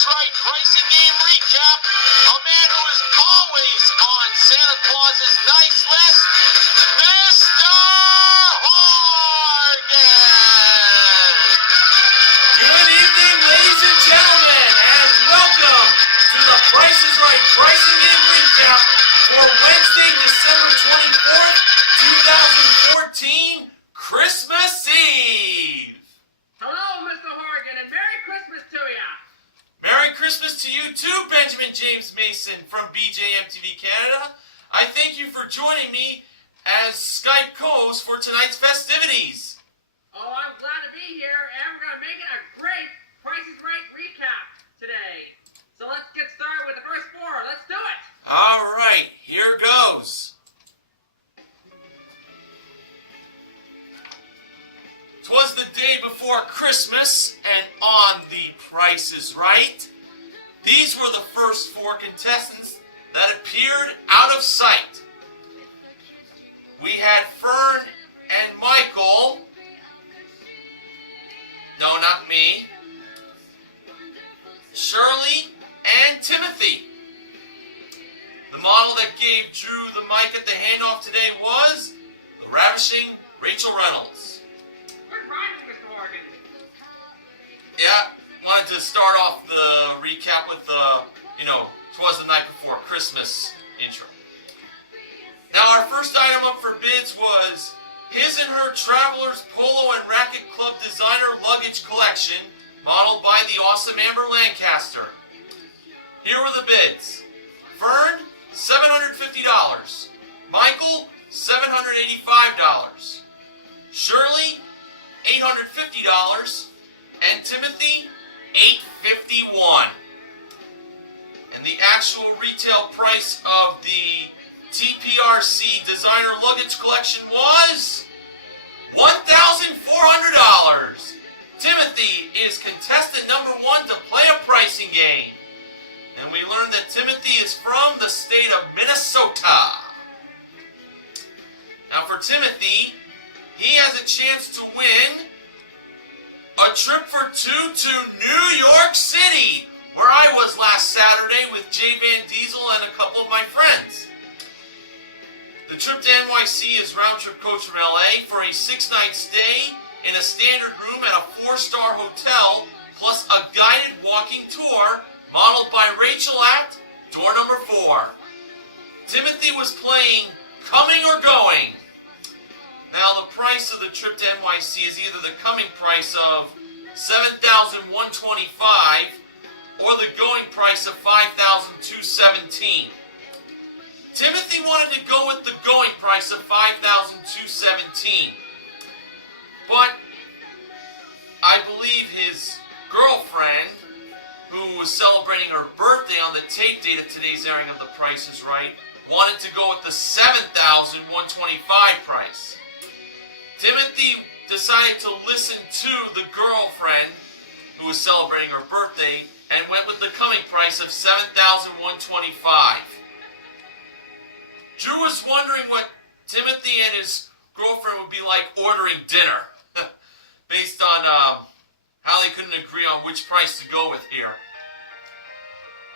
Is Right pricing game recap. A man who is always on Santa Claus's nice list, Mr. Horgan. Good evening, ladies and gentlemen, and welcome to the Price is Right pricing game recap for Wednesday, December 24th, 2014, Christmas Eve. Hello, Mr. Horgan, and Merry Christmas to ya! Merry Christmas to you too, Benjamin James Mason from BJMTV Canada. I thank you for joining me as Skype co-host for tonight's festivities. Oh, I'm glad to be here, and we're going to make it a great Price is Right recap today. So let's get started with the first four. Let's do it! All right, here goes. Twas the day before Christmas, and on The Price is Right, these were the first four contestants that appeared out of sight. We had Fern and Michael. No, not me. Shirley and Timothy. The model that gave Drew the mic at the handoff today was the ravishing Rachel Reynolds. Good rhyming, Mr. Horgan. Yeah, wanted to start off the recap with the, Twas the Night Before Christmas intro. Now, our first item up for bids was his and her Travelers Polo and Racket Club designer luggage collection, modeled by the awesome Amber Lancaster. Here were the bids. Fern, $750. Michael, $785. Shirley, $850, and Timothy, $851. And the actual retail price of the TPRC designer luggage collection was $1,400. Timothy is contestant number one to play a pricing game. And we learned that Timothy is from the state of Minnesota. Now for Timothy, he has a chance to win a trip for two to New York City, where I was last Saturday with Jay Van Diesel and a couple of my friends. The trip to NYC is round-trip coach from LA for a 6-night stay in a standard room at a 4-star hotel, plus a guided walking tour modeled by Rachel at door number 4. Timothy was playing Coming or Going. Now, the price of the trip to NYC is either the coming price of $7,125 or the going price of $5,217. Timothy wanted to go with the going price of $5,217, but I believe his girlfriend, who was celebrating her birthday on the tape date of today's airing of The Price is Right, wanted to go with the $7,125 price. Timothy decided to listen to the girlfriend, who was celebrating her birthday, and went with the coming price of $7,125. Drew was wondering what Timothy and his girlfriend would be like ordering dinner, based on how they couldn't agree on which price to go with here.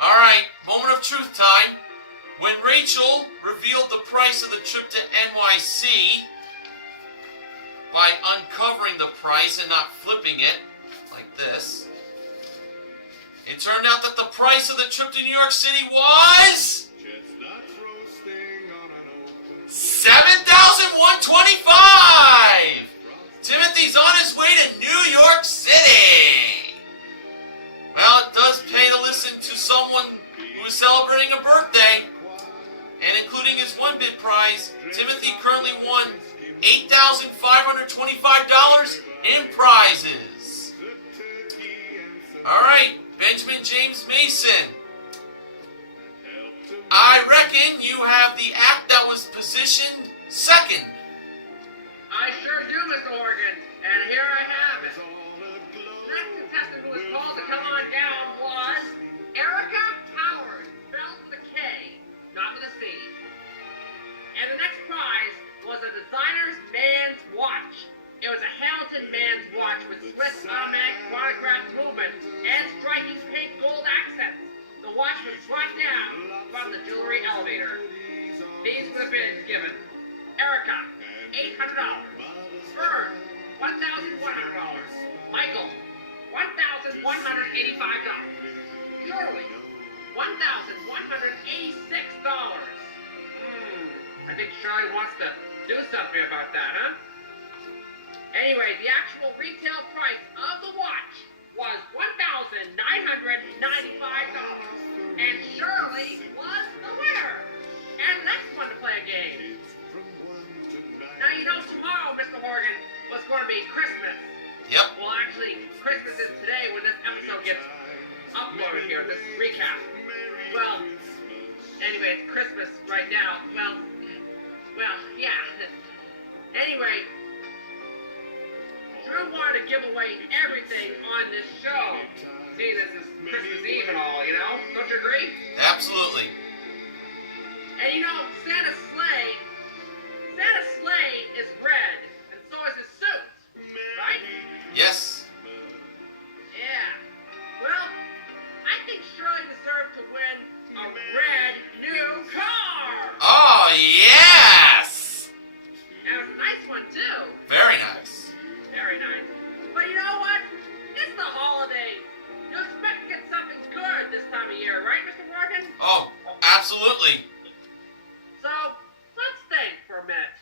Alright, moment of truth time. When Rachel revealed the price of the trip to NYC, by uncovering the price and not flipping it, like this, it turned out that the price of the trip to New York City was $7,125! Timothy's on his way to New York City! Well, it does pay to listen to someone who is celebrating a birthday. And including his one bid prize, Timothy currently won $8,525 in prizes. Alright, Benjamin James Mason. I reckon you have the act that was positioned second. I sure do, Mr. Horgan, and here I have it. The next contestant who was called to come on down was Erica Howard, spelled with a K, not with a C. And the next prize was a designer's man's watch. It was a Hamilton man's watch with Swiss automatic chronograph movement and striking pink gold from the jewelry elevator. These were the bids given. Erica, $800. Vern, $1,100. Michael, $1,185. Shirley, $1,186. I think Shirley wants to do something about that, huh? Anyway, the actual retail price of the watch was $1,995. And Shirley was the winner. And next one to play a game. Now, you know, tomorrow, Mr. Horgan, was going to be Christmas. Yep. Well, actually, Christmas is today when this episode gets uploaded here, this recap. Well, anyway, it's Christmas right now. Well, yeah. Anyway, Drew wanted to give away everything on this show. See, this is Christmas Eve and all, you know? Don't you agree? Absolutely. And you know, Santa's sleigh is red, and so is his suit, right? Yes. Yeah. Well, I think Shirley deserved to win a red new car. Oh, yes! And it was a nice one, too. Very nice. Very nice. But you know what? It's the holidays. You expect to get something good this time of year, right, Mr. Morgan? Oh, absolutely. So, let's think for a minute.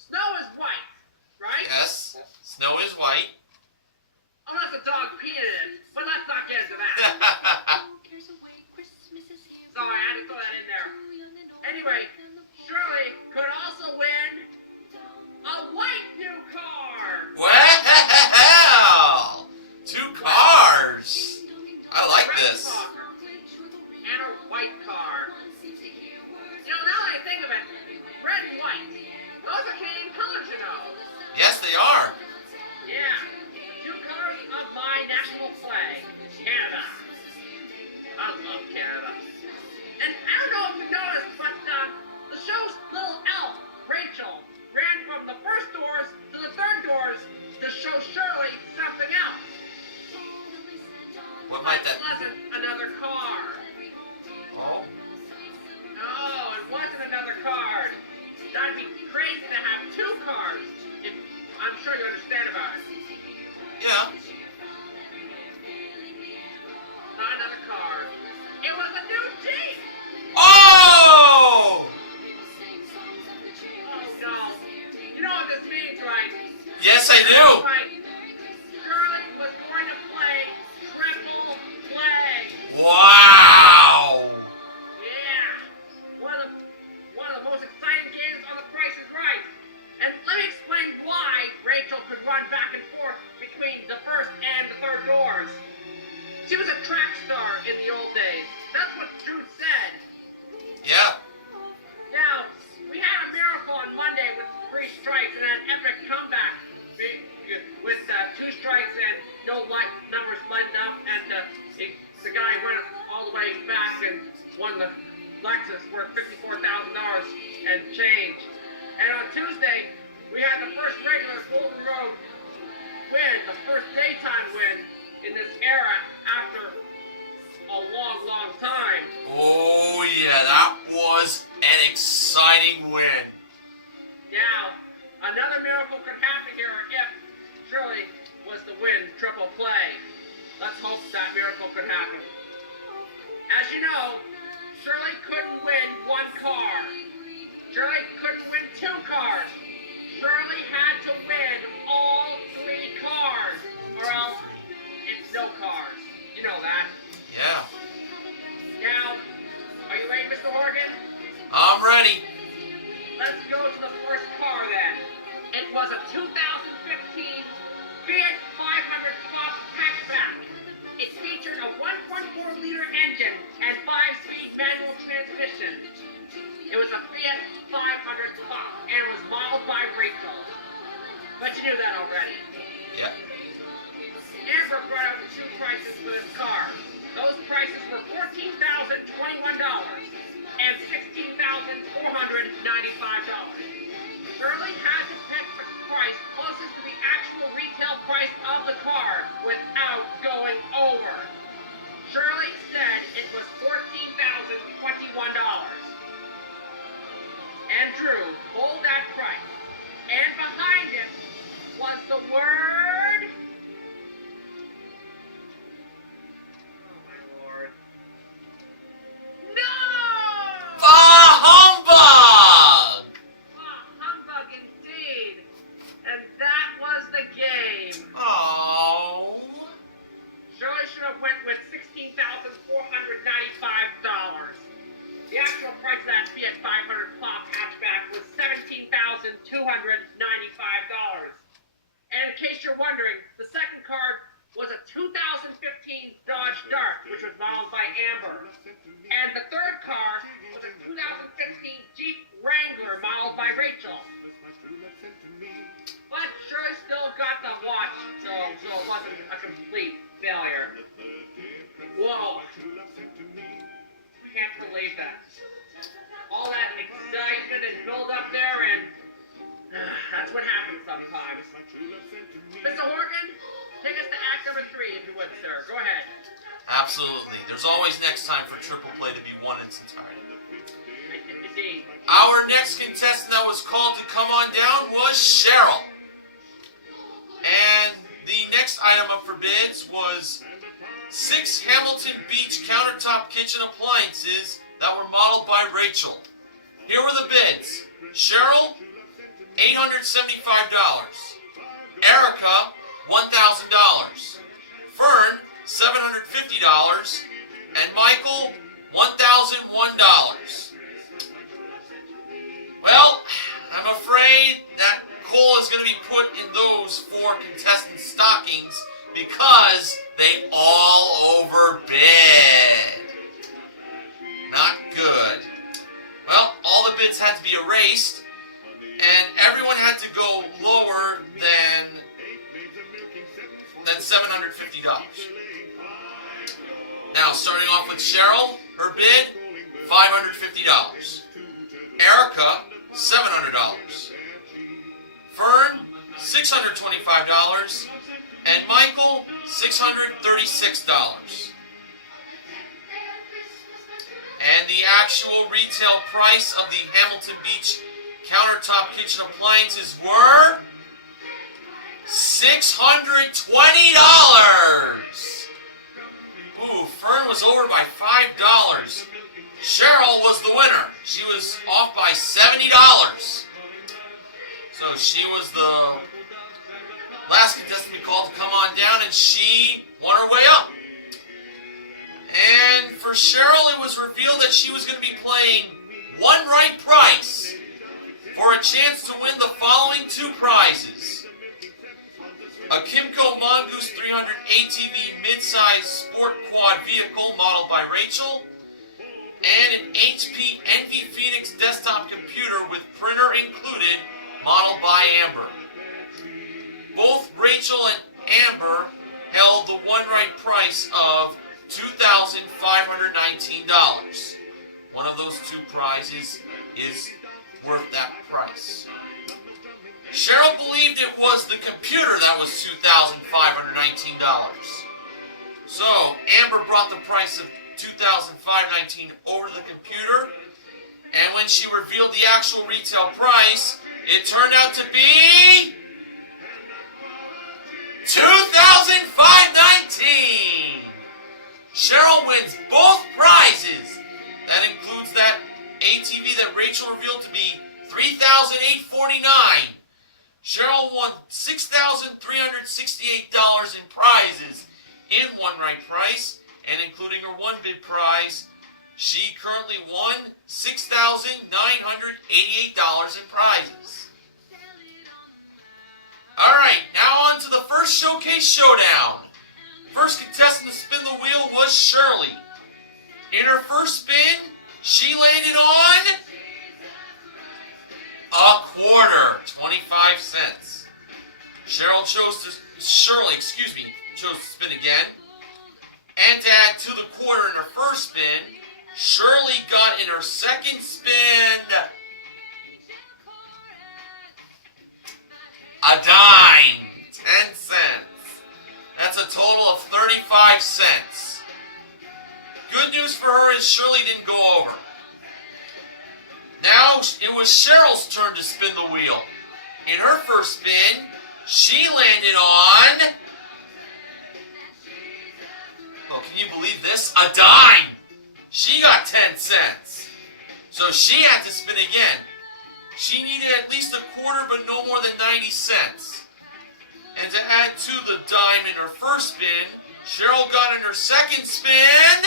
Snow is white, right? Yes. Snow is white. Unless a dog peed in it. But let's not get into that. Sorry, I had to throw that in there. Anyway, Shirley could also win a white new car. Well, 2 cars. I like Red this. car and a white car. You know, now that I think of it, red and white, those are Canadian colors, you know. Yes, they are. Yeah, 2 colors of my national flag, Canada. I love Canada. And I don't know if you noticed, but the show's little elf, Rachel, ran from the first doors to the third doors to show Shirley something else. What might It that? wasn't another car. Oh. No, it wasn't another card. That'd be crazy to have 2 cars. I'm sure you understand about it. Yeah. Not another car. It was a new Jeep. Oh! Oh no. You know what this means, right? Yes, I do. Right. Shirley was going to play triple play. Wow. Yeah. One of the most exciting games on The Price is Right. And let me explain why Rachel could run back and forth between the first and the third doors. She was a track star in the old days. That's what Drew said. Yeah. Now, we had a miracle on Monday with 3 strikes and an epic comeback with 2 strikes and no numbers lighting up, and the guy went all the way back and won the Lexus worth $54,000 and change. And on Tuesday, we had the first regular Golden Road win, the first daytime win in this era after a long, long time. Oh, yeah, that was an exciting win. Now, another miracle could happen here if Shirley was to win triple play. Let's hope that miracle could happen. As you know, Shirley couldn't win 1 car. Shirley couldn't win 2 cars. Shirley had to win all 3 cars, or else it's no cars. You know that. Yeah. Now, are you ready, Mr. Horgan? I'm ready. Let's go to the first car then. It was a 2015 Fiat 500 Twas hatchback. It featured a 1.4-liter engine and 5-speed manual transmission. It was a Fiat 500 Twas and was modeled by Rachel. But you knew that already. Yeah. Amber brought out the 2 prices for this car. Those prices were $14,021 and $16,495. Shirley had to pick the price closest to the actual retail price of the car without going over. Shirley said it was $14,021. Dodge Dart, which was modeled by Amber. And the third car was a 2015 Jeep Wrangler modeled by Rachel. But Shirley still got the watch, so it wasn't a complete failure. Whoa. Can't believe that. All that excitement and build up there, and that's what happens sometimes. Mr. Horgan, take us to act number 3, if you would, sir. Go ahead. Absolutely. There's always next time for Triple Play to be won in its entirety. Indeed. Our next contestant that was called to come on down was Cheryl. And the next item up for bids was 6 Hamilton Beach countertop kitchen appliances that were modeled by Rachel. Here were the bids. Cheryl, $875. Erica, $1,000. Fern, $750. And Michael, $1,001. Well, I'm afraid that coal is going to be put in those 4 contestants' stockings because they all overbid. Not good. Well, all the bids had to be erased, and everyone had to go lower than $750. Now, starting off with Cheryl, her bid, $550. Erica, $700. Fern, $625. And Michael, $636. And the actual retail price of the Hamilton Beach countertop kitchen appliances were $620. Ooh, Fern was over by $5. Cheryl was the winner. She was off by $70. So she was the last contestant we called to come on down, and she won her way up. And for Cheryl, it was revealed that she was going to be playing one right price for a chance to win the following 2 prizes. A Kimco Mongoose 300 ATV mid-size sport quad vehicle modeled by Rachel, and an HP Envy Phoenix desktop computer with printer included modeled by Amber. Both Rachel and Amber held the one right price of $2,519. One of those 2 prizes is worth that price. Cheryl believed it was the computer that was $2,519. So, Amber brought the price of $2,519 over to the computer, and when she revealed the actual retail price, it turned out to be $2,519. Cheryl wins both prizes. That includes that ATV that Rachel revealed to be $3,849. Cheryl won $6,368 in prizes in one right price, and including her one bid prize, she currently won $6,988 in prizes. Alright, now on to the first showcase showdown. First contestant to spin the wheel was Shirley. In her first spin, she landed on a quarter, 25 cents. Shirley chose to spin again. And to add to the quarter in her first spin, Shirley got in her second spin a dime, 10 cents. That's a total of 35 cents. Good news for her is Shirley didn't go over. Now it was Cheryl's turn to spin the wheel. In her first spin, she landed on, oh, can you believe this? A dime. She got 10 cents. So she had to spin again. She needed at least a quarter, but no more than 90 cents. And to add to the dime in her first spin, Cheryl got in her second spin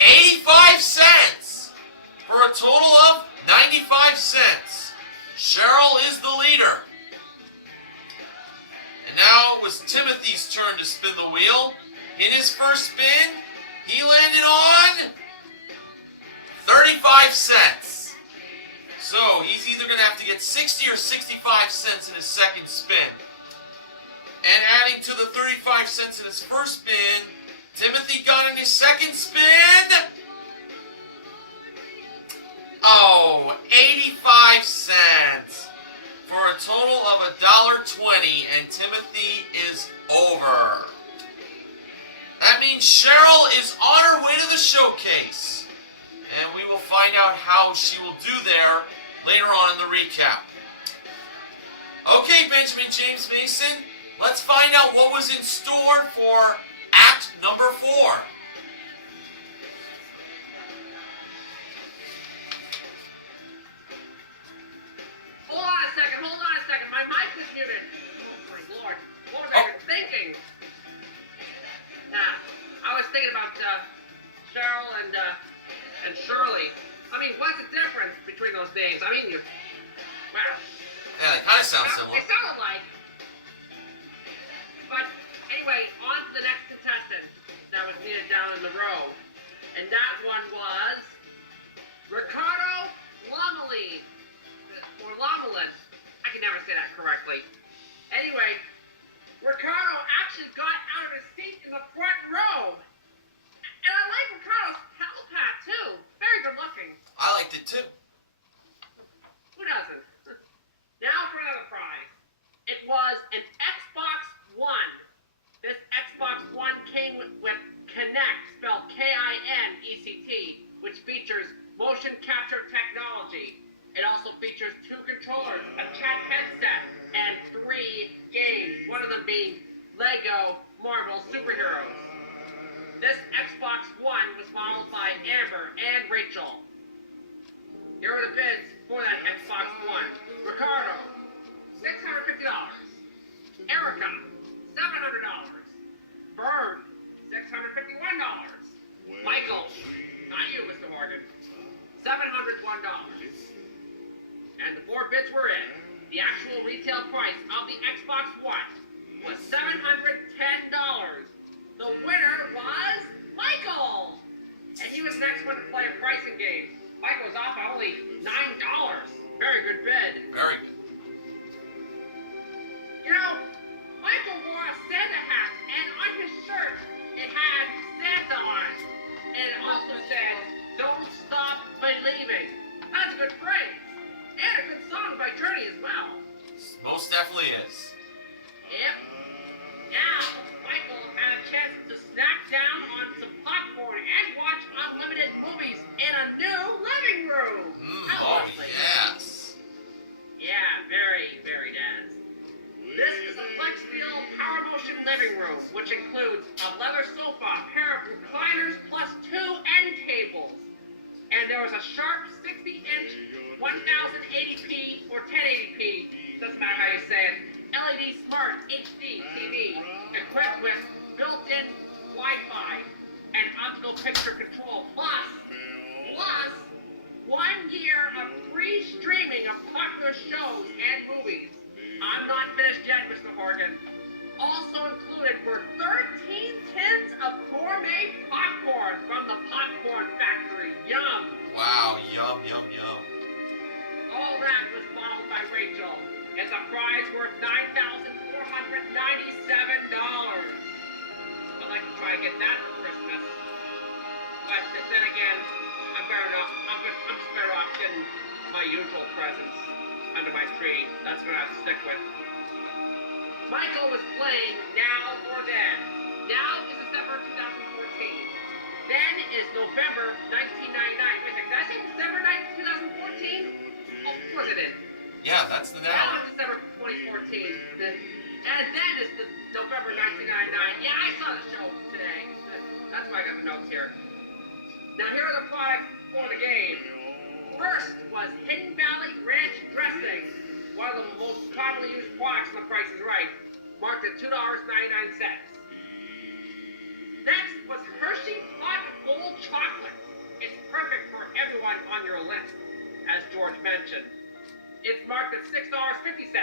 85 cents for a total of 95 cents. Cheryl is the leader. And Now it was Timothy's turn to spin the wheel. In his first spin, he landed on 35 cents. So he's either going to have to get 60 or 65 cents in his second spin. And adding to the 35 cents in his first spin, Timothy got in his second spin. Oh, 85 cents. For a total of $1.20, and Timothy is over. That means Cheryl is on her way to the showcase. And we will find out how she will do there later on in the recap. Okay, Benjamin James Mason, let's find out what was in store for Act number 4. Hold on a second. My mic is muted. Oh my lord. What was I even thinking? I was thinking about Cheryl and Shirley. I mean, what's the difference between those names? I mean, well. Yeah, they kind of sound similar. They sound alike. But anyway, on to the next contestant that was needed down in the row. And that one was Ricardo Lomeli. Or Lomelis. I can never say that correctly. Anyway, Ricardo actually got out of his seat in the front row. And I like Ricardo's helmet hat, too. Very good looking. I liked it, too. Who doesn't? Now for another prize. It was an Xbox One. This Xbox One came with Kinect, spelled Kinect, which features motion capture technology. It also features 2 controllers, a chat headset, and 3 games, one of them being Lego Marvel Superheroes. This Xbox One was modeled by Amber and Rachel. Here are the bids for that Xbox One. Ricardo, $650. Erica, $700. Vern, $651. Michael, not you, Mr. Morgan, $701. And the 4 bids were in. The actual retail price of the Xbox One was $710. The winner was Michael! And he was the next one to play a pricing game. Michael was off at only $9. Very good bid. Very good. You know, Michael wore a Santa hat, and on his shirt, it had Santa on it. And it also said, "Don't stop believing." That's a good phrase. And a good song by Journey as well. Most definitely is. Yep. Now, Michael had a chance to snack down on some popcorn and watch unlimited movies in a new living room. How lovely. Yes. Yeah, very, very nice. This is a Flex Steel Power Motion living room, which includes a leather sofa, a pair of recliners, plus 2 end tables. And there was a sharp 60-inch 1080p or 1080p, doesn't matter how you say it, LED Smart HD TV, equipped with built-in Wi-Fi and optical picture control, plus 1 year of free streaming of popular shows and movies. I'm not finished yet, Mr. Horgan. Also included were 13 tins of gourmet popcorn from the Popcorn Factory. Yum! Wow, yum, yum, yum. All that was modeled by Rachel. It's a prize worth $9,497. I'd like to try and get that for Christmas. But then again, I'm just better off getting my usual presents under my tree. That's what I have to stick with. Michael was playing Now or Then. Now is December 2014. Then is November 1999. Wait a second, did I say December 2014? Oh, of course it is. Yeah, that's the Now now. is December 2014. And then is the November 1999. Yeah, I saw the show today. That's why I got the notes here. Now here are the products for the game. First was Hidden Valley Ranch Dressing, one of the most commonly used products in The Price is Right, marked at $2.99. Next was Hershey Pot Gold Chocolate. It's perfect for everyone on your list, as George mentioned. It's marked at $6.50.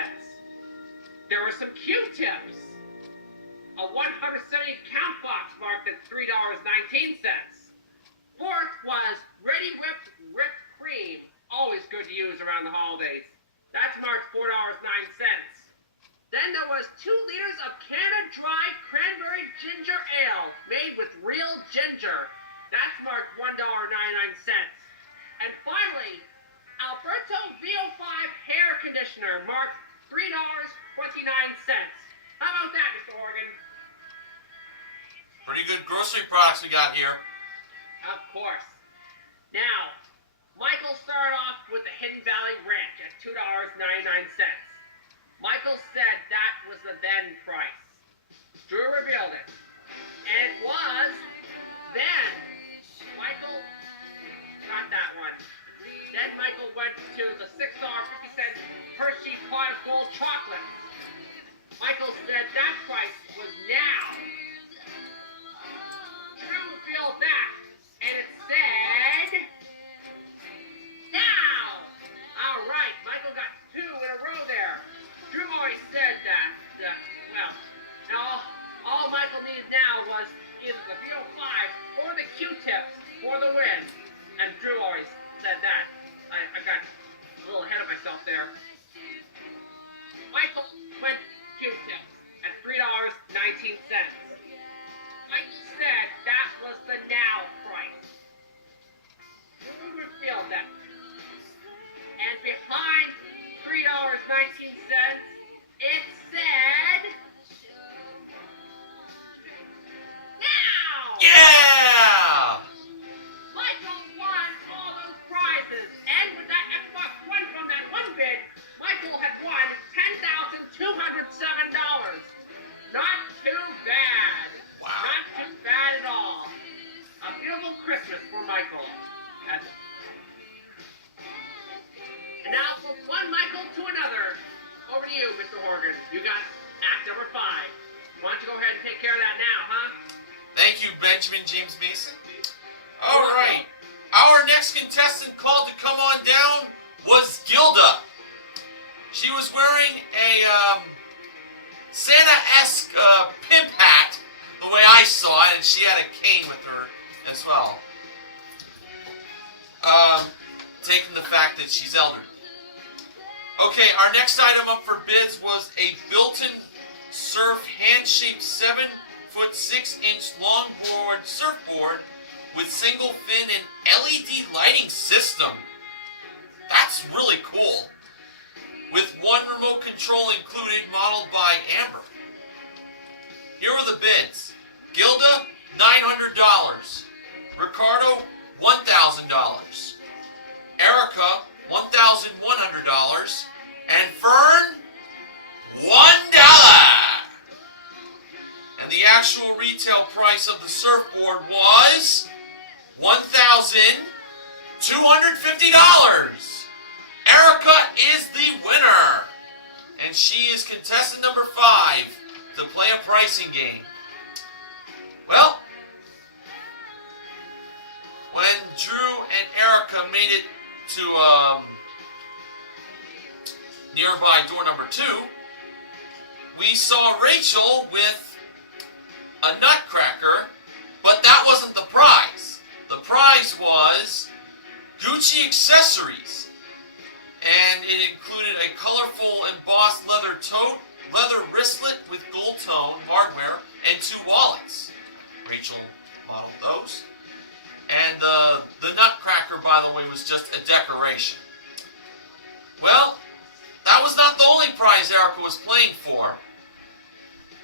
There were some Q-tips. A 170 count box marked at $3.19. Fourth was Ready Whipped Whipped Cream. Always good to use around the holidays. That's marked $4.09. Then there was 2 liters of Canada Dry Cranberry Ginger Ale made with real ginger. That's marked $1.99. And finally, Alberto VO5 Hair Conditioner marked $3.29. How about that, Mr. Horgan? Pretty good grocery products we got here. Of course. Now, Michael started off with the Hidden Valley Ranch at $2.99. Michael said that was the then price. Drew revealed it. And it was then. Michael got that one. Then Michael went to the $6.50 Hershey Pot of Gold Chocolate. Michael said that price was now. Drew revealed that. And it said now. All right, Michael got 2 in a row there. Drew always said that, all Michael needed now was either the VO5 or the Q-tips for the win. And Drew always said that. I got a little ahead of myself there. Michael went Q-tips at $3.19. Michael said that was the now price. Drew revealed that. And behind $3.19, it said now! Yeah! Michael won all those prizes, and with that Xbox One from that one bid, Michael had won $10,207. Not too bad. Wow. Not too bad at all. A beautiful Christmas for Michael. And now from one Michael to another. Over to you, Mr. Horgan. You got act number 5. Why don't you go ahead and take care of that now, huh? Thank you, Benjamin James Mason. All right. Our next contestant called to come on down was Gilda. She was wearing a Santa-esque pimp hat, the way I saw it, and she had a cane with her as well. Taking the fact that she's elderly. Okay, our next item up for bids was a built-in surf hand-shaped 7-foot 6-inch longboard surfboard with single fin and LED lighting system. That's really cool. With 1 remote control included, modeled by Amber. Here were the bids. Gilda, $900. Ricardo, $1,000. Erica, $1,100. And Fern, $1. And the actual retail price of the surfboard was $1,250. Erica is the winner. And she is contestant number 5 to play a pricing game. Well, when Drew and Erica made it to nearby door number 2, we saw Rachel with a nutcracker, but that wasn't the prize. The prize was Gucci accessories, and it included a colorful embossed leather tote, leather wristlet with gold tone hardware, and 2 wallets. Rachel modeled those. And the nutcracker, by the way, was just a decoration. Well, that was not the only prize Erica was playing for.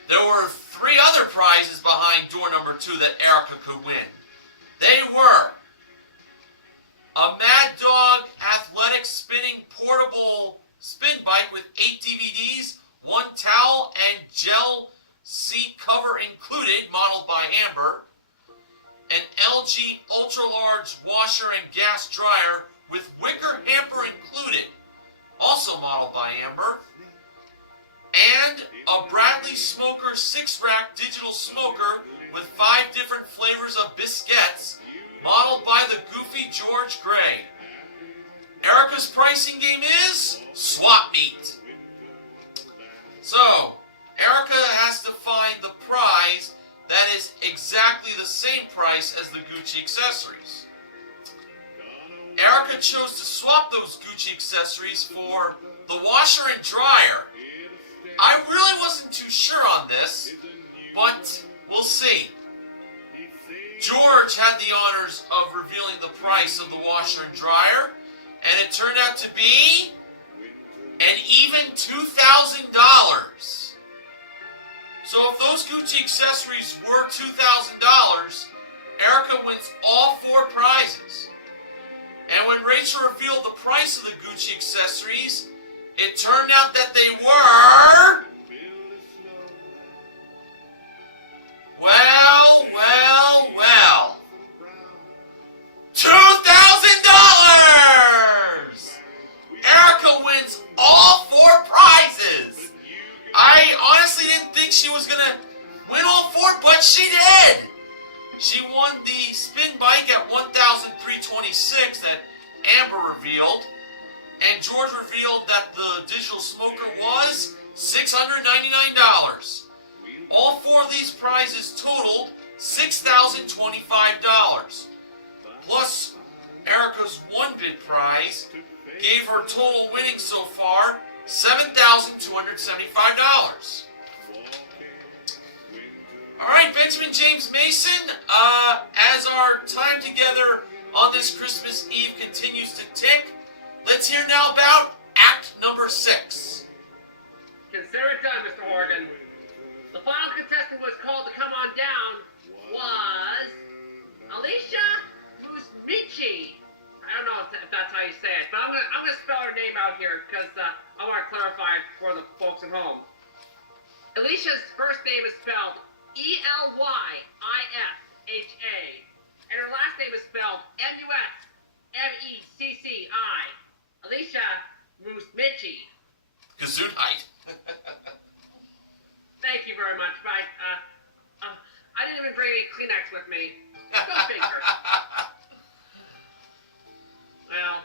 There were 3 other prizes behind door number 2 that Erica could win. They were a Mad Dog athletic spinning portable spin bike with 8 DVDs, 1 towel, and gel seat cover included, modeled by Amber. An LG ultra-large washer and gas dryer with wicker hamper included, also modeled by Amber. And a Bradley Smoker 6-rack digital smoker with 5 different flavors of biscuits, modeled by the goofy George Gray. Erica's pricing game is Swap Meet. So, Erica has to find the prize that is exactly the same price as the Gucci accessories. Erica chose to swap those Gucci accessories for the washer and dryer. I really wasn't too sure on this, but we'll see. George had the honors of revealing the price of the washer and dryer, and it turned out to be an even $2,000. So if those Gucci accessories were $2,000, Erica wins all 4 prizes. And when Rachel revealed the price of the Gucci accessories, it turned out that they were... Well, $2,000! Erica wins all 4 prizes! I honestly didn't think she was gonna win all 4, but she did! She won the spin bike at 1,326 that Amber revealed, and George revealed that the digital smoker was $699. All 4 of these prizes totaled $6,025. Plus, Erica's 1 bid prize gave her total winning so far $7,275. Alright, Benjamin James Mason, as our time together on this Christmas Eve continues to tick, let's hear now about Act number 6. Consider it done, Mr. Horgan. The final contestant was called to come on down was Alicia Musmici. I don't know if that's how you say it, but I'm gonna spell her name out here because I want to clarify it for the folks at home. Alicia's first name is spelled Elyisha, and her last name is spelled Musmecci. Alicia Musmici. Gesundheit. Thank you very much, Mike. I didn't even bring any Kleenex with me. Go figure. Well,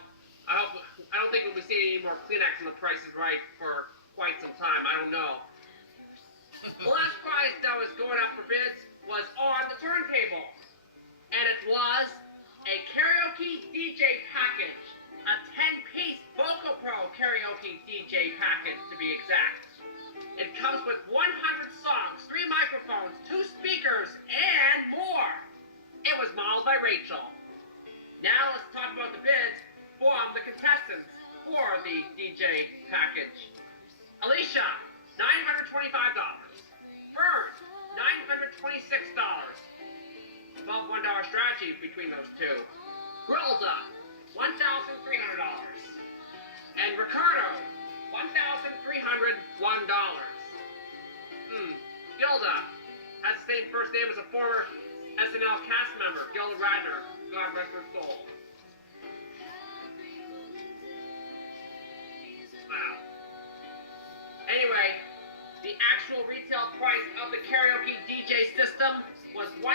I don't think we'll be seeing any more Kleenex on The Price is Right for quite some time. I don't know. The last prize that was going up for bids was on the turntable, and it was a karaoke DJ package, a 10-piece Vocal Pro karaoke DJ package to be exact. It comes with 100 songs, 3 microphones, 2 speakers, and more. It was modeled by Rachel. Now let's talk about the bids from the contestants for the DJ package. Alicia, $925. Fern, $926. Above $1 strategy between those two. Grilda, $1,300. And Ricardo, $1,301. Gilda has the same first name as a former SNL cast member, Gilda Radner. God rest her soul. Wow. Anyway, the actual retail price of the karaoke DJ system was $1,865.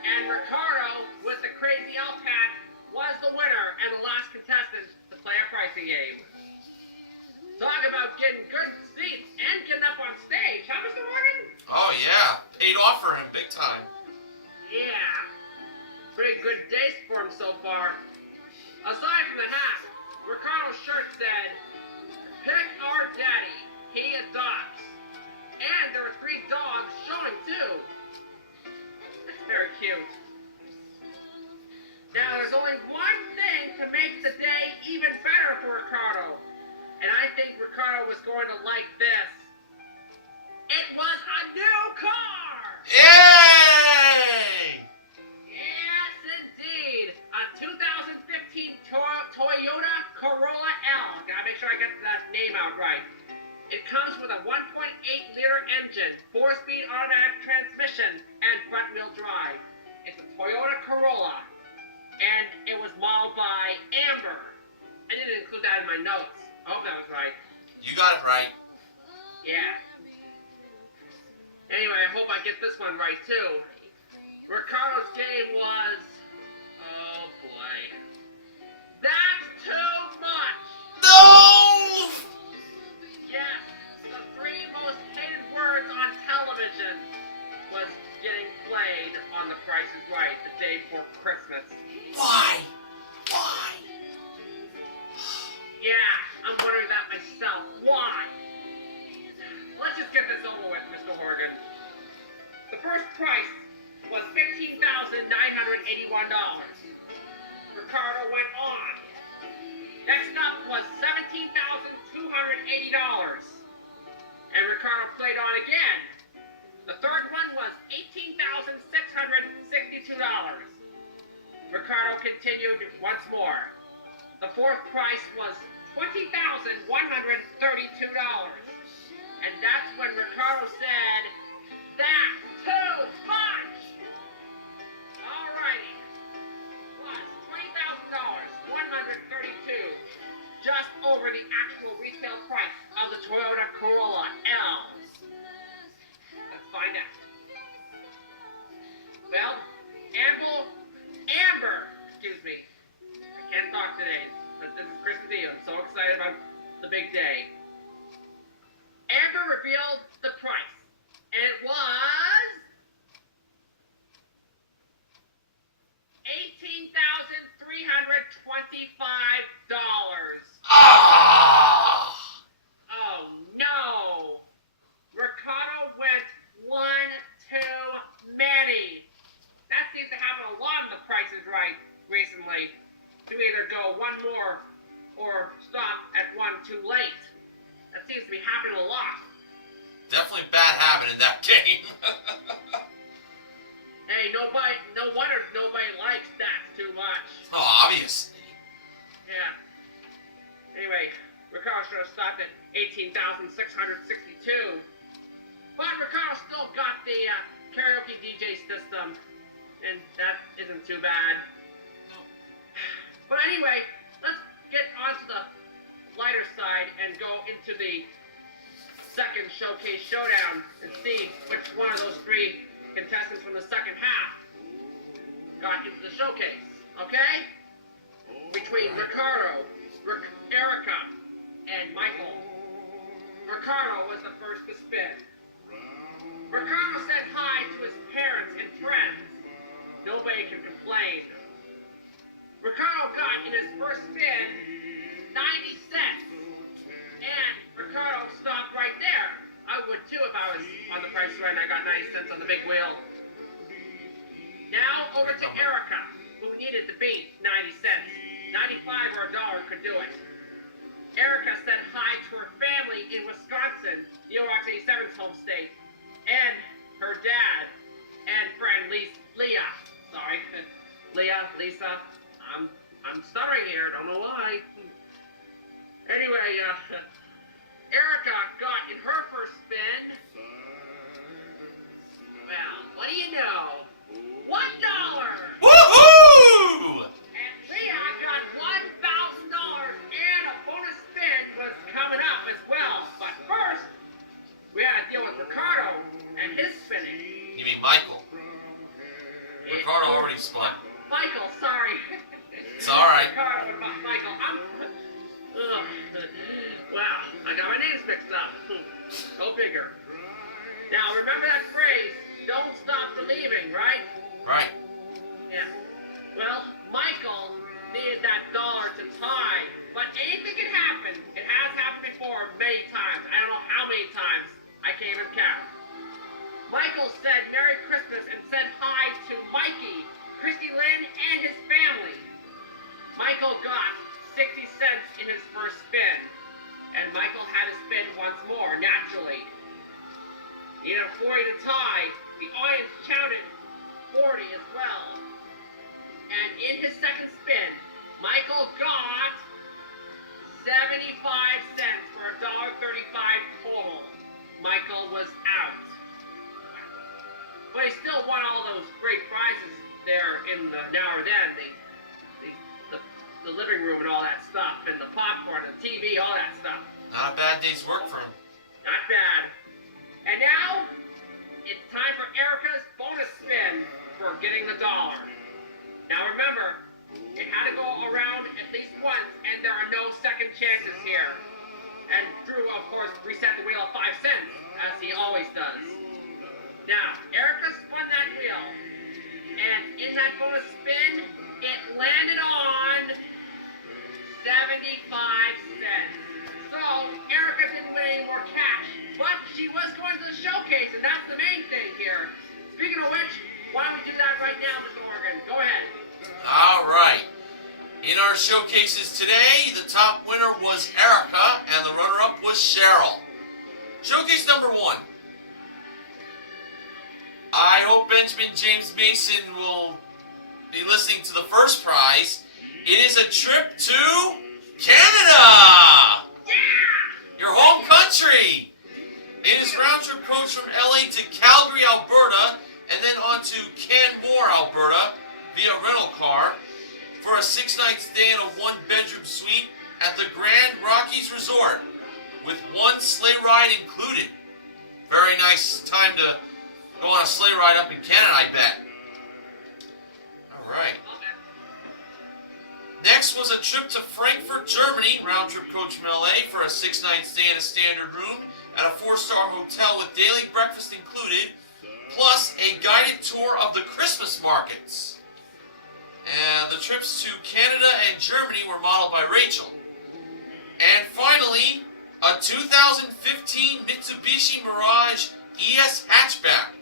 And Ricardo, with the crazy elf hat, was the winner and the last contestant to play a pricing game. Talk about getting good seats and getting up on stage, huh, Mr. Morgan? Oh yeah, paid off for him big time. Yeah. Pretty good days for him so far. Aside from the hat, Ricardo's shirt said, "Pick our daddy, he adopts." And there were 3 dogs showing too. That's very cute. Now there's only one thing to make the day even better for Ricardo. And I think Ricardo was going to like this. It was a new car! Yay! Yes, indeed. A 2015 Toyota Corolla L. Gotta make sure I get that name out right. It comes with a 1.8-liter engine, 4-speed automatic transmission, and front-wheel drive. It's a Toyota Corolla, and it was modeled by Amber. I didn't include that in my notes. I hope that was right. You got it right. Yeah. Anyway, I hope I get this one right, too. Ricardo's game was... Oh, boy. That's too much! No! competition was getting played on The Price is Right the day before Christmas. Why? Why? Yeah, I'm wondering that myself. Why? Let's just get this over with, Mr. Horgan. The first price was $15,981. Ricardo went on. Next up was $17,280. And Ricardo played on again. The third one was $18,662. Ricardo continued once more. The fourth price was $20,132. And that's when Ricardo said, "That's too much!" Alrighty. Plus $20,000, $132. Just over the actual retail price of the Toyota Corolla L. Let's find out. Well, Amber, excuse me. I can't talk today, but this is Christmas Eve. I'm so excited about the big day. Amber revealed the price, and it was $18,325. Oh no! Ricardo went one too many. That seems to happen a lot in The Price is Right recently. To either go one more or stop at one too late. That seems to be happening a lot. Definitely bad habit in that game. Hey, no wonder nobody likes that too much. Oh, obviously. Yeah. Anyway, Ricardo should have stopped at 18,662. But Ricardo still got the karaoke DJ system, and that isn't too bad. But anyway, let's get onto the lighter side and go into the second showcase showdown and see which one of those three contestants from the second half got into the showcase. Okay? Between Ricardo, Erica, and Michael. Ricardo was the first to spin. Ricardo said hi to his parents and friends. Nobody can complain. Ricardo got in his first spin 90 cents. And Ricardo stopped right there. I would too if I was on The Price is Right and I got 90 cents on the big wheel. Now over to Erica, who needed to beat 90 cents. 95 or $1 could do it. Erica said hi to her family in Wisconsin, New York's 87th home state, and her dad and friend Leah. Sorry, Lisa. I'm stuttering here. Don't know why. Anyway, Erica got in her first spin. Well, what do you know? $1. Woohoo! And Leah got $1,000, and a bonus spin was coming up as well. But first, we had to deal with Ricardo and his spinning. You mean Michael? Ricardo already spun. Michael, sorry. It's alright. Ricardo and Michael. Wow, I got my names mixed up. Go figure. Now, remember that phrase, don't stop believing, right? Right. Yeah. Well, Michael needed that dollar to tie, but anything can happen. It has happened before many times. I don't know how many times. I can't even count. Michael said Merry Christmas and said hi to Mikey, Christy Lynn, and his family. Michael got 60 cents in his first spin, and Michael had to spin once more, naturally. He had a 40 to tie. The audience counted 40 as well. And in his second spin, Michael got 75 cents for $1.35 total. Michael was out. But he still won all those great prizes there in the Now or Then. The living room and all that stuff, and the popcorn and the TV, all that stuff. Not a bad day's work for him. Not bad. And now, it's time for Erica's bonus spin for getting the dollar. Now remember, it had to go around at least once, and there are no second chances here. And Drew, of course, reset the wheel at 5 cents, as he always does. Now, Erica spun that wheel, and in that bonus spin, it landed on 75 cents. So, Erica didn't win any more cash, but she was going to the showcase, and that's the main thing here. Speaking of which, why don't we do that right now, Mr. Morgan? Go ahead. All right. In our showcases today, the top winner was Erica, and the runner-up was Cheryl. Showcase number 1. I hope Benjamin James Mason will be listening to the first prize. It is a trip to Canada! Your home country! It is round-trip coach from LA to Calgary, Alberta, and then on to Canmore, Alberta, via rental car, for a 6-night stay in a 1-bedroom suite at the Grand Rockies Resort, with 1 sleigh ride included. Very nice time to go on a sleigh ride up in Canada, I bet. Alright. Next was a trip to Frankfurt, Germany, round-trip coach from LA, for a 6-night stay in a standard room at a 4-star hotel with daily breakfast included, plus a guided tour of the Christmas markets. The trips to Canada and Germany were modeled by Rachel. And finally, a 2015 Mitsubishi Mirage ES hatchback.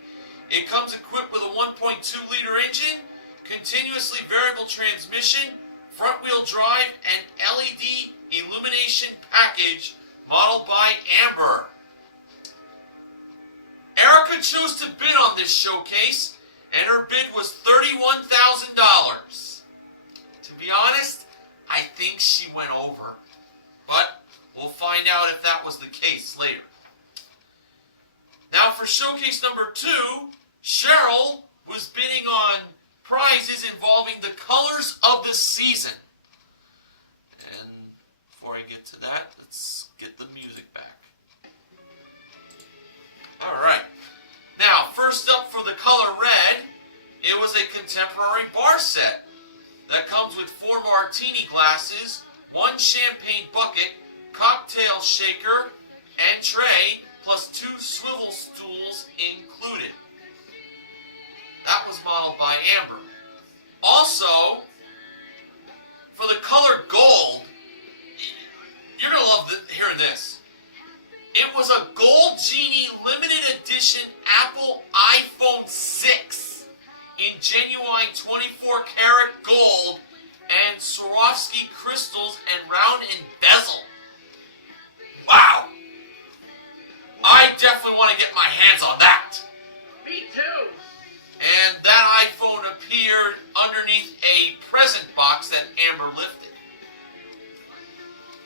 It comes equipped with a 1.2-liter engine, continuously variable transmission, front-wheel drive, and LED illumination package modeled by Amber. Erica chose to bid on this showcase, and her bid was $31,000. To be honest, I think she went over, but we'll find out if that was the case later. Now for showcase number 2, Cheryl was bidding on prizes involving the colors of the season. And before I get to that, let's get the music back. Alright. Now, first up for the color red, it was a contemporary bar set that comes with 4 martini glasses, 1 champagne bucket, cocktail shaker, and tray, plus 2 swivel stools included. That was modeled by Amber. Also, for the color gold, you're going to love hearing this. It was a Gold Genie limited edition Apple iPhone 6 in genuine 24-karat gold and Swarovski crystals and round and bezel. Wow! I definitely want to get my hands on that. Me too. And that iPhone appeared underneath a present box that Amber lifted.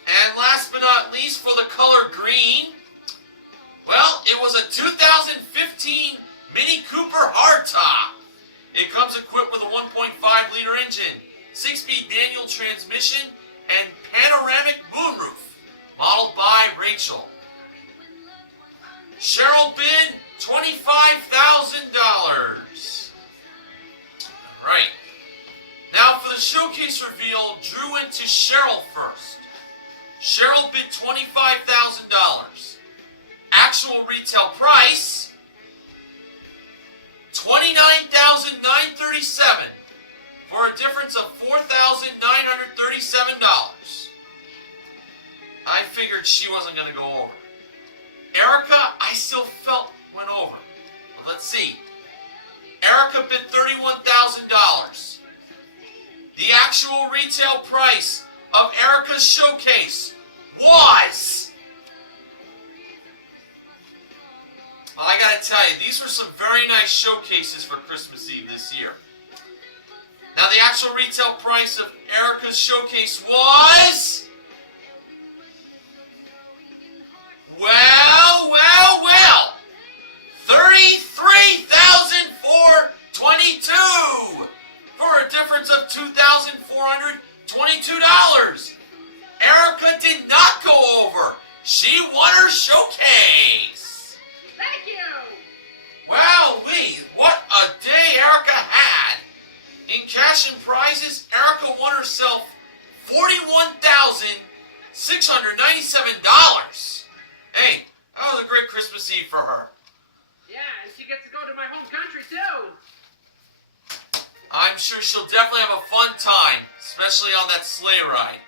And last but not least, for the color green, well, it was a 2015 Mini Cooper hardtop. It comes equipped with a 1.5-liter engine, 6-speed manual transmission, and panoramic moonroof, modeled by Rachel. Cheryl bid $25,000. Right. Now for the showcase reveal, Drew went to Cheryl first. Cheryl bid $25,000. Actual retail price, $29,937, for a difference of $4,937. I figured she wasn't going to go over. Erica, I still felt went over. But let's see. Erica bid $31,000. The actual retail price of Erica's showcase was... Well, I gotta tell you, these were some very nice showcases for Christmas Eve this year. Now, the actual retail price of Erica's showcase was... Well, $33,422 for a difference of $2,422. Erica did not go over. She won her showcase. Thank you. Wowee, what a day Erica had. In cash and prizes, Erica won herself $41,697. Hey, that was a great Christmas Eve for her. Yeah, and she gets to go to too. I'm sure she'll definitely have a fun time, especially on that sleigh ride.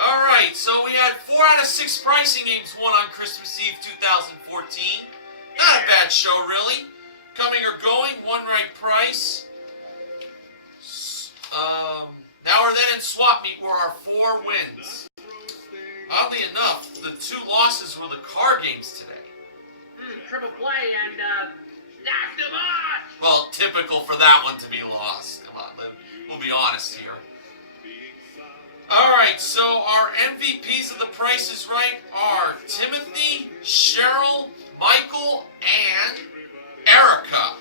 Alright, so we had 4 out of 6 pricing games won on Christmas Eve 2014. Not a bad show, really. Coming or going, one right price. Now or then and swap meet were our 4 wins. Oddly enough, the 2 losses were the car games today. Triple play and, that's too much! Well, typical for that one to be lost. Come on, we'll be honest here. Alright, so our MVPs of The Price is Right are Timothy, Cheryl, Michael, and Erica.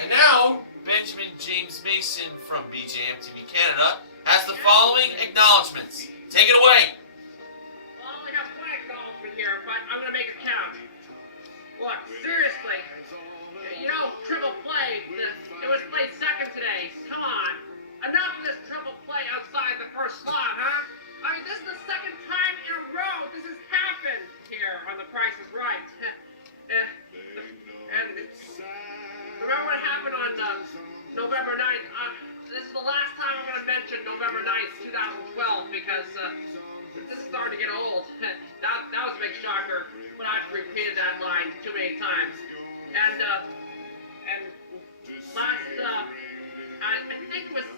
And now, Benjamin James Mason from BJMTV Canada has the following acknowledgments. Take it away. Well, I only have 1 acknowledgement here, but I'm gonna make it count. Look, seriously, you know, triple play, it was played second today. Come on. Enough of this triple play outside the first slot, huh? I mean, this is the 2nd time in a row this has happened here on The Price is Right. And remember what happened on November 9th? This is the last time I'm going to mention November 9th, 2012, because this is starting to get old. That was a big shocker, but I've repeated that line too many times. And last, I think it was,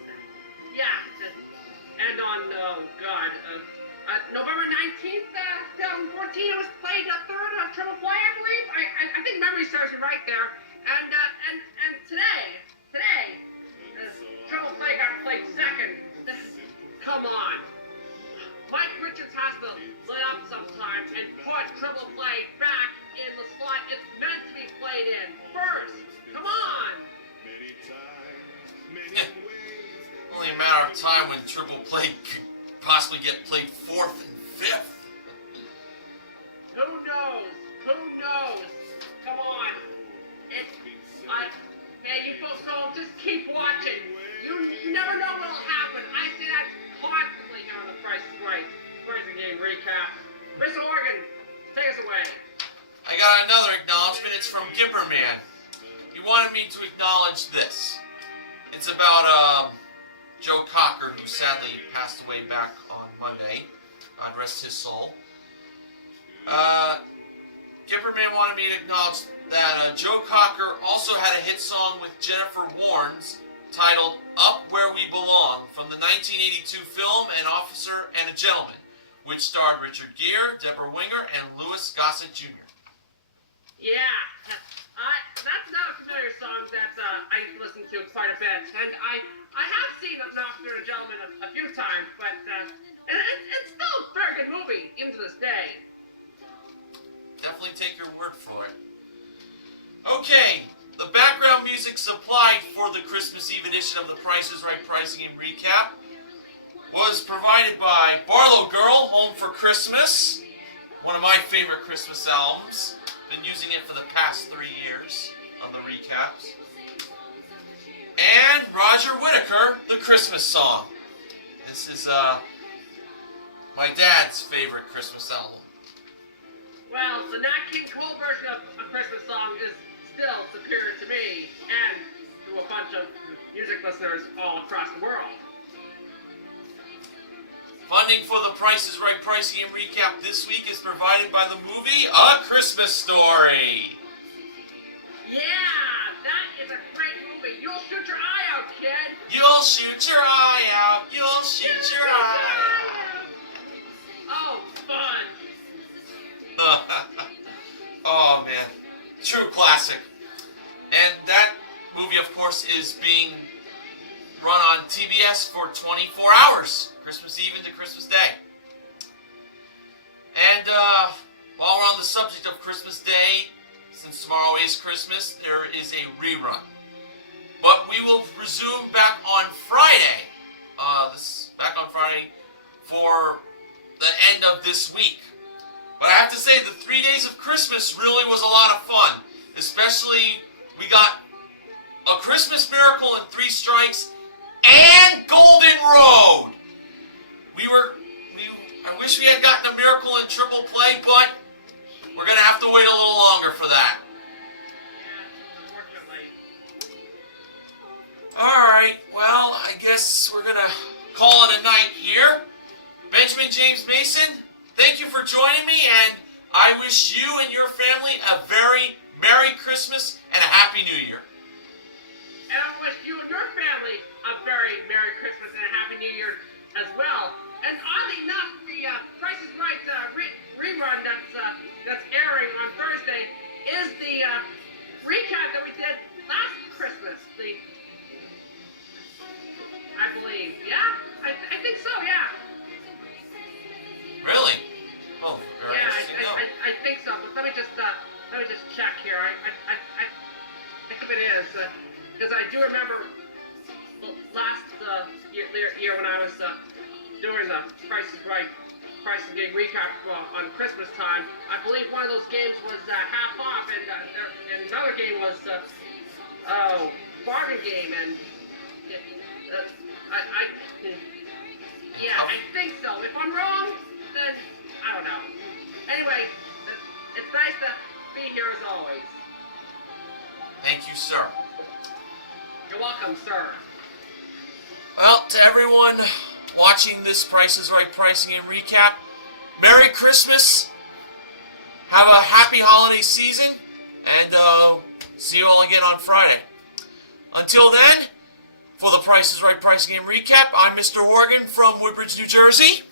yeah, and on, November 19th, 2014, it was played a 3rd triple play, I believe. I think memory serves me right there. And today, triple play got played second. Come on. Mike Richards has to let up sometime and put triple play back in the slot it's meant to be played in. First, come on. Only a matter of time when triple play could possibly get played 4th and 5th. Who knows? Who knows? Come on. Hey, you folks home, just keep watching. You never know what'll happen. I say that constantly here on The Price is Right. Pricing game recap. Mr. Organ, take us away. I got another acknowledgement. It's from Gipperman. He wanted me to acknowledge this. It's about Joe Cocker, who sadly passed away back on Monday. God rest his soul. Gipperman wanted me to acknowledge that Joe Cocker also had a hit song with Jennifer Warnes titled Up Where We Belong from the 1982 film An Officer and a Gentleman, which starred Richard Gere, Deborah Winger, and Louis Gossett Jr. Yeah, that's not a familiar song that I listen to quite a bit, and I have seen An Officer and a Gentleman a few times, but it's still a very good movie, even to this day. Definitely take your word for it. Okay, the background music supplied for the Christmas Eve edition of The Price is Right Pricing and Recap was provided by Barlow Girl, Home for Christmas, one of my favorite Christmas albums. Been using it for the past 3 years on the recaps. And Roger Whittaker, The Christmas Song. This is my dad's favorite Christmas album. Well, the Nat King Cole version of A Christmas Song is still superior to me and to a bunch of music listeners all across the world. Funding for The Price is Right Pricing and Recap this week is provided by the movie A Christmas Story. Yeah, that is a great movie. You'll shoot your eye out, kid. You'll shoot your eye out. You'll shoot your eye out. Oh, fun. Oh, man. True classic. And that movie, of course, is being run on TBS for 24 hours. Christmas Eve into Christmas Day. And while we're on the subject of Christmas Day, since tomorrow is Christmas, there is a rerun. But we will resume back on Friday. Back on Friday for the end of this week. But I have to say, the 3 days of Christmas really was a lot of fun. Especially, we got A Christmas Miracle in 3 Strikes and Golden Road. I wish we had gotten a Miracle in Triple Play, but we're going to have to wait a little longer for that. guess we're going to call it a night here. Benjamin James Mason, thank you for joining me, and I wish you and your family a very Merry Christmas and a Happy New Year. And I wish you and your family a very Merry Christmas and a Happy New Year as well. And oddly enough, the Price is Right rerun that's airing on Thursday is the recap that we did last Christmas. I believe, yeah, I think so, yeah. Really? Oh, very Yeah, interesting. I think so. But let me just check here. I think it is because I do remember last year when I was doing the Price is Right Game recap on Christmas time. I believe one of those games was half off, and another game was bargain game, and I think so. If I'm wrong, then I don't know. Anyway, it's nice to be here as always. Thank you, sir. You're welcome, sir. Well, to everyone watching this Price is Right pricing and recap, Merry Christmas, have a happy holiday season, and see you all again on Friday. Until then, for the Price is Right pricing and recap, I'm Mr. Horgan from Woodbridge, New Jersey.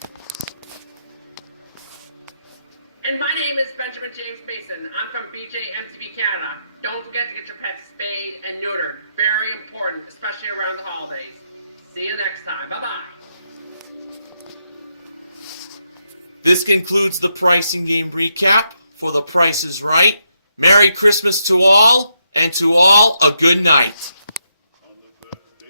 And my name is Benjamin James Mason. I'm from BJMTV Canada. Don't forget to get your pets spayed and neutered. Very important, especially around the holidays. See you next time. Bye-bye. This concludes the pricing game recap for the Price is Right. Merry Christmas to all, and to all a good night.